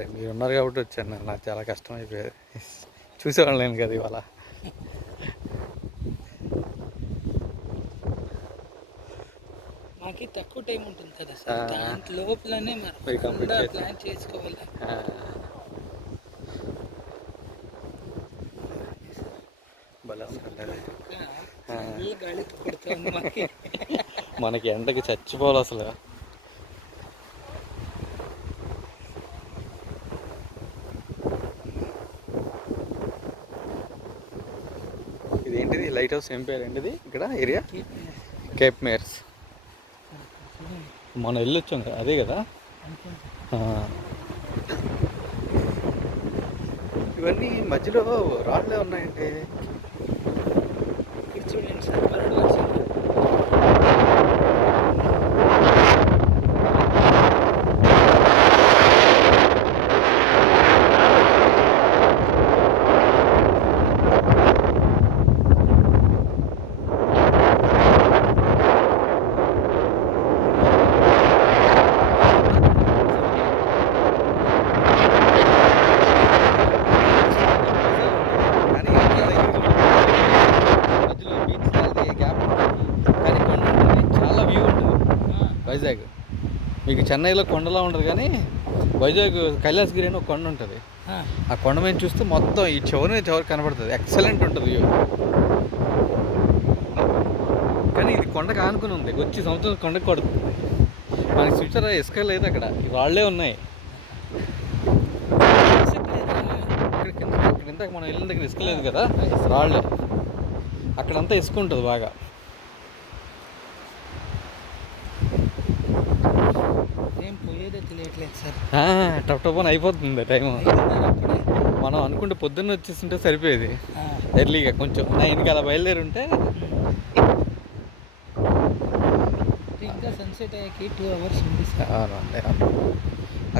అరే మీరున్నారు కాబట్టి వచ్చాను, నాకు చాలా కష్టం అయిపోయేది. చూసేవాళ్ళు నేను కదా ఇవాళ. మాకి తక్కువ టైం ఉంటుంది కదా సార్, దాంట్లో లోపలనే మనం ప్లాన్ చేసుకోవాలి. గాలి కొడుతుంది మనకి ఎండకి చచ్చిపోవాలి అసలు. ఇదేంటిది లైట్ హౌస్? ఏం పేరు ఏంటిది ఇక్కడ ఏరియా? Cape Mayers. మనం వెళ్ళొచ్చాం కదా, అదే కదా. ఇవన్నీ మధ్యలో రాళ్ళే ఉన్నాయండి. చూడండి సార్, వైజాగ్ మీకు చెన్నైలో కొండలా ఉండదు, కానీ వైజాగ్ కైలాసగిరి అని ఒక కొండ ఉంటుంది. ఆ కొండ మీద చూస్తే మొత్తం ఈ చివరి కనబడుతుంది. ఎక్సలెంట్ ఉంటుంది వ్యూ. కానీ ఇది కొండకు ఆనుకుని ఉంది, వచ్చి సంవత్సరం కొండకు కొడుతుంది. మనకి ఫ్యూచర్ ఇసుక లేదు, అక్కడ రాళ్లే ఉన్నాయి. ఇక్కడ ఇంతకు మనం వెళ్ళిన దగ్గర ఇసుక లేదు కదా, రాళ్లే. అక్కడంతా ఇసుక ఉంటుంది బాగా. టప్ టప్ అని అయిపోతుంది టైం. మనం అనుకుంటే పొద్దున్న వచ్చేస్తుంటే సరిపోయేది. ఎర్లీగా కొంచెం 9కి అలా బయలుదేరి ఉంటే. ఇంకా సన్సెట్ అయ్యాకి 2 hours ఉంది.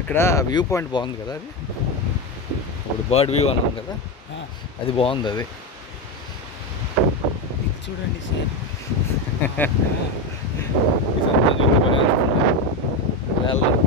అక్కడ వ్యూ పాయింట్ బాగుంది కదా, అది ఇప్పుడు బర్డ్ వ్యూ అన్నాం కదా, అది బాగుంది. అది చూడండి సార్. వెళ్దాం.